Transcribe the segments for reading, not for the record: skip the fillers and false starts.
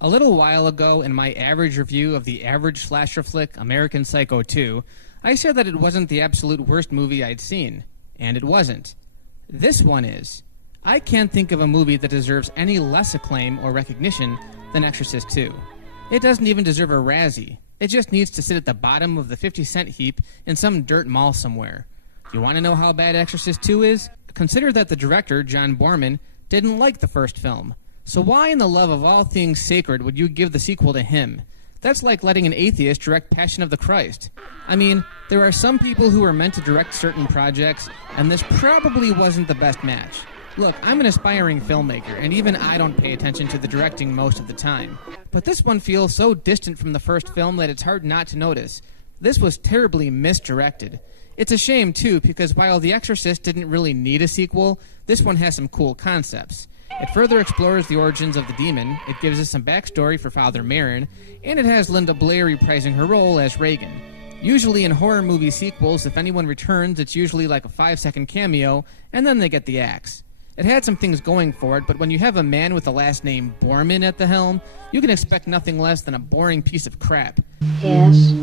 A little while ago, in my average review of the average slasher flick, American Psycho 2, I said that it wasn't the absolute worst movie I'd seen. And it wasn't. This one is. I can't think of a movie that deserves any less acclaim or recognition than Exorcist II. It doesn't even deserve a Razzie. It just needs to sit at the bottom of the 50-cent heap in some dirt mall somewhere. You want to know how bad Exorcist II is? Consider that the director, John Borman, didn't like the first film. So why in the love of all things sacred would you give the sequel to him? That's like letting an atheist direct Passion of the Christ. I mean, there are some people who are meant to direct certain projects, and this probably wasn't the best match. Look, I'm an aspiring filmmaker, and even I don't pay attention to the directing most of the time. But this one feels so distant from the first film that it's hard not to notice. This was terribly misdirected. It's a shame, too, because while The Exorcist didn't really need a sequel, this one has some cool concepts. It further explores the origins of the demon, it gives us some backstory for Father Merrin, and it has Linda Blair reprising her role as Reagan. Usually in horror movie sequels, if anyone returns, it's usually like a 5-second cameo, and then they get the axe. It had some things going for it, but when you have a man with the last name Borman at the helm, you can expect nothing less than a boring piece of crap. Yes.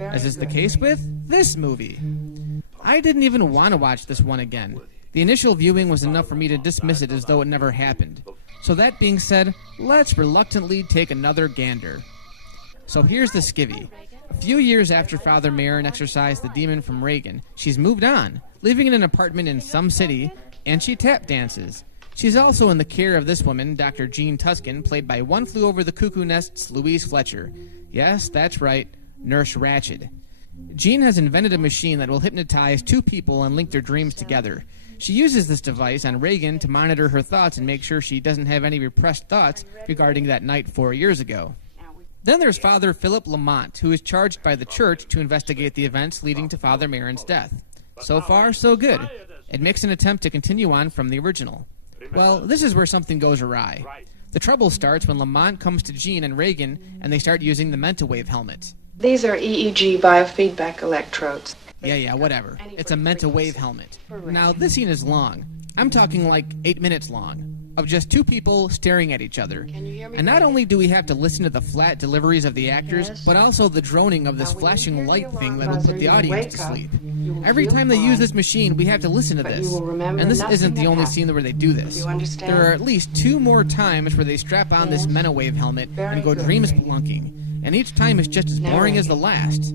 As is the case with this movie. I didn't even want to watch this one again. The initial viewing was enough for me to dismiss it as though it never happened. So that being said, let's reluctantly take another gander. So here's the skivvy. A few years after Father Merrin exorcised the demon from Reagan, she's moved on, living in an apartment in some city, and she tap dances. She's also in the care of this woman, Dr. Jean Tuscan, played by One Flew Over the Cuckoo Nest's Louise Fletcher. Yes, that's right, Nurse Ratched. Jean has invented a machine that will hypnotize two people and link their dreams together. She uses this device on Reagan to monitor her thoughts and make sure she doesn't have any repressed thoughts regarding that night 4 years ago. Then there's Father Philip Lamont, who is charged by the church to investigate the events leading to Father Merrin's death. So far, so good. It makes an attempt to continue on from the original. Well, this is where something goes awry. The trouble starts when Lamont comes to Jean and Reagan, and they start using the Mentawave helmet. These are EEG biofeedback electrodes. Yeah, whatever. It's a Mentawave helmet. Now, this scene is long. I'm talking like 8 minutes long, of just two people staring at each other. And not only do we have to listen to the flat deliveries of the actors, but also the droning of this flashing light thing that will put the audience to sleep. Every time they use this machine, we have to listen to this. And this isn't the only scene where they do this. There are at least 2 more times where they strap on this Mentawave helmet and go dream spelunking. And each time is just as boring as the last.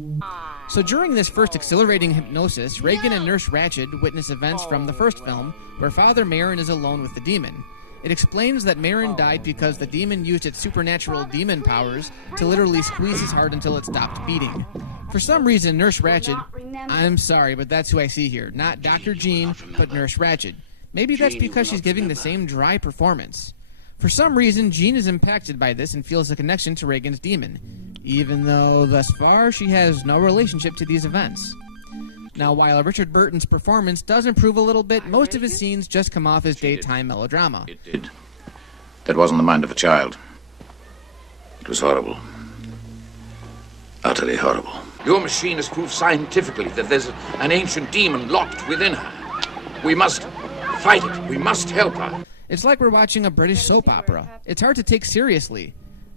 So during this first exhilarating hypnosis, Reagan and Nurse Ratched witness events from the first film, where Father Merrin is alone with the demon. It explains that Merrin died because the demon used its supernatural demon powers to literally squeeze his heart until it stopped beating. For some reason, Nurse Ratched, I'm sorry, but that's who I see here. Not Dr. Jean, but Nurse Ratched. Maybe that's because she's giving the same dry performance. For some reason, Jean is impacted by this and feels a connection to Reagan's demon, even though, thus far, she has no relationship to these events. Now, while Richard Burton's performance does improve a little bit, most of his scenes just come off as daytime melodrama. It did. That wasn't the mind of a child. It was horrible. Utterly horrible. Your machine has proved scientifically that there's an ancient demon locked within her. We must fight it. We must help her. It's like we're watching a British soap opera. It's hard to take seriously.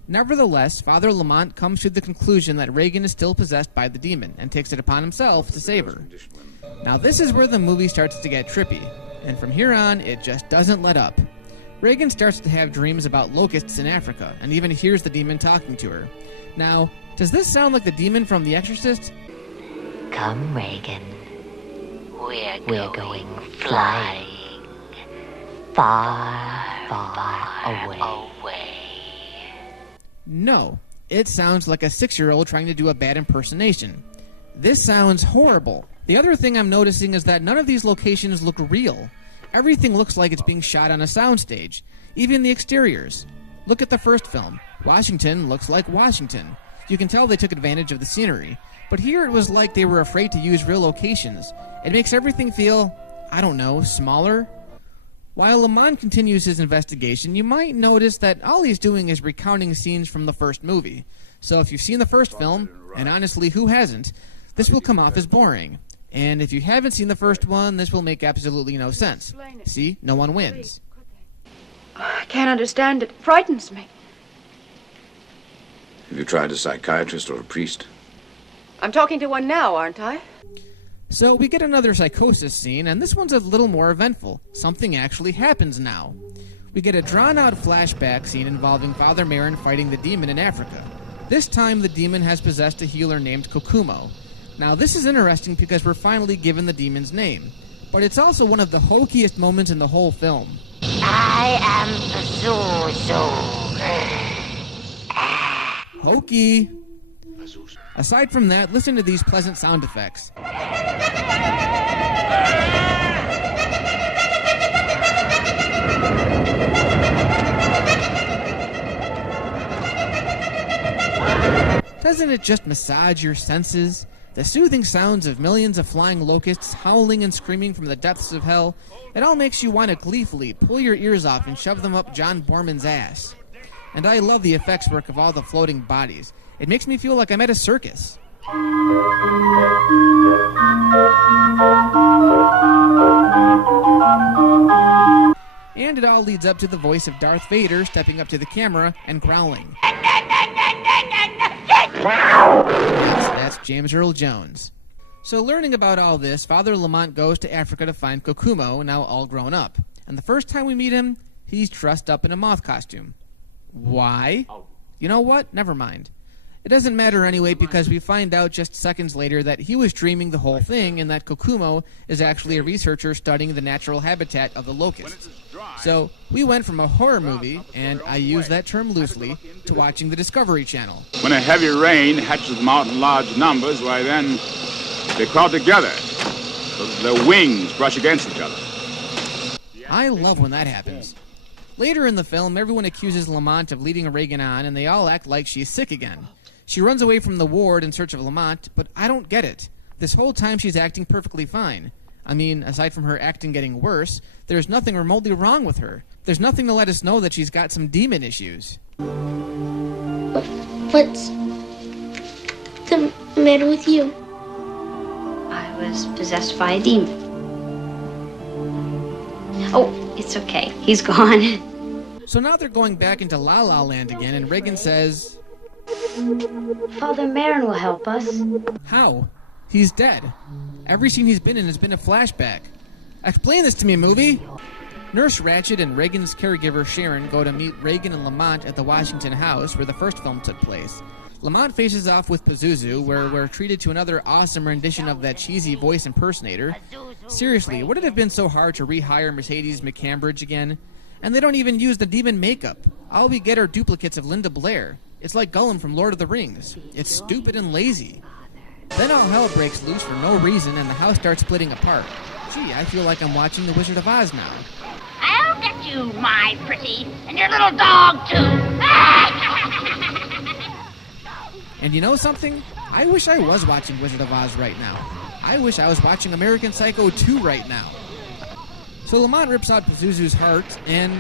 Nevertheless, Father Lamont comes to the conclusion that Reagan is still possessed by the demon and takes it upon himself to save her. Now this is where the movie starts to get trippy, and from here on, it just doesn't let up. Reagan starts to have dreams about locusts in Africa, and even hears the demon talking to her. Now, does this sound like the demon from The Exorcist? Come, Reagan. We're going flying. Far, far away. No, it sounds like a 6-year-old trying to do a bad impersonation. This sounds horrible. The other thing I'm noticing is that none of these locations look real. Everything looks like it's being shot on a soundstage, even the exteriors. Look at the first film. Washington looks like Washington. You can tell they took advantage of the scenery, but here it was like they were afraid to use real locations. It makes everything feel, I don't know, smaller? While Lamont continues his investigation, you might notice that all he's doing is recounting scenes from the first movie. So if you've seen the first film, and honestly, who hasn't, this will come off as boring. And if you haven't seen the first one, this will make absolutely no sense. See, no one wins. I can't understand it. It frightens me. Have you tried a psychiatrist or a priest? I'm talking to one now, aren't I? So we get another psychosis scene, and this one's a little more eventful. Something actually happens now. We get a drawn-out flashback scene involving Father Merrin fighting the demon in Africa. This time, the demon has possessed a healer named Kokumo. Now, this is interesting because we're finally given the demon's name. But it's also one of the hokiest moments in the whole film. I am Pazuzu. Hokey! Aside from that, listen to these pleasant sound effects. Doesn't it just massage your senses? The soothing sounds of millions of flying locusts howling and screaming from the depths of hell, it all makes you want to gleefully pull your ears off and shove them up John Borman's ass. And I love the effects work of all the floating bodies. It makes me feel like I'm at a circus. And it all leads up to the voice of Darth Vader stepping up to the camera and growling. That's James Earl Jones. So learning about all this, Father Lamont goes to Africa to find Kokumo, now all grown up. And the first time we meet him, he's dressed up in a moth costume. Why? You know what? Never mind. It doesn't matter anyway because we find out just seconds later that he was dreaming the whole thing and that Kokumo is actually a researcher studying the natural habitat of the locusts. So we went from a horror movie, and I use that term loosely, to watching the Discovery Channel. When a heavy rain hatches them out in large numbers, why then they crowd together so that their wings brush against each other. I love when that happens. Later in the film, everyone accuses Lamont of leading Reagan on, and they all act like she's sick again. She runs away from the ward in search of Lamont, but I don't get it. This whole time she's acting perfectly fine. I mean, aside from her acting getting worse, there's nothing remotely wrong with her. There's nothing to let us know that she's got some demon issues. What's the matter with you? I was possessed by a demon. Oh, it's okay. He's gone. So now they're going back into La La Land again, and Reagan says, Father Merrin will help us. how? He's dead. Every scene he's been in has been a flashback. Explain this to me, movie! Nurse Ratched and Reagan's caregiver Sharon go to meet Reagan and Lamont at the Washington house where the first film took place. Lamont faces off with Pazuzu, where we're treated to another awesome rendition of that cheesy voice impersonator. Seriously, would it have been so hard to rehire Mercedes McCambridge again? And they don't even use the demon makeup. All we get are duplicates of Linda Blair. It's like Gollum from Lord of the Rings. It's stupid and lazy. Then all hell breaks loose for no reason and the house starts splitting apart. Gee, I feel like I'm watching The Wizard of Oz now. I'll get you, my pretty, and your little dog, too. And you know something? I wish I was watching Wizard of Oz right now. I wish I was watching American Psycho 2 right now. So Lamont rips out Pazuzu's heart, and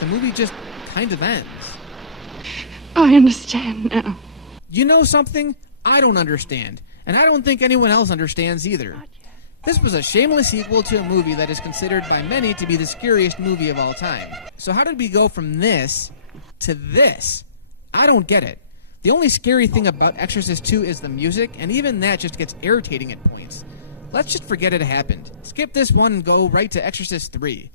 the movie just kind of ends. I understand now. You know something? I don't understand. And I don't think anyone else understands either. This was a shameless sequel to a movie that is considered by many to be the scariest movie of all time. So how did we go from this to this? I don't get it. The only scary thing about Exorcist II is the music, and even that just gets irritating at points. Let's just forget it happened. Skip this one and go right to Exorcist III.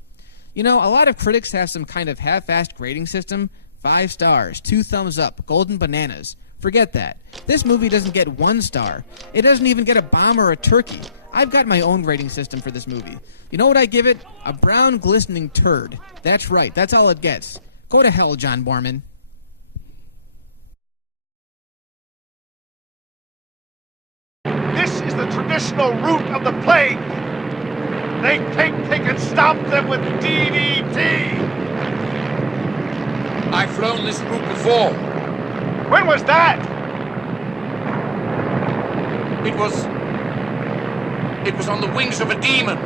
You know, a lot of critics have some kind of half-assed grading system. 5 stars, 2 thumbs up, golden bananas. Forget that. This movie doesn't get 1 star. It doesn't even get a bomb or a turkey. I've got my own grading system for this movie. You know what I give it? A brown glistening turd. That's right, that's all it gets. Go to hell, John Borman. This is the traditional route of the plague. They think and stop them with DDT. I've flown this route before. When was that? It was on the wings of a demon.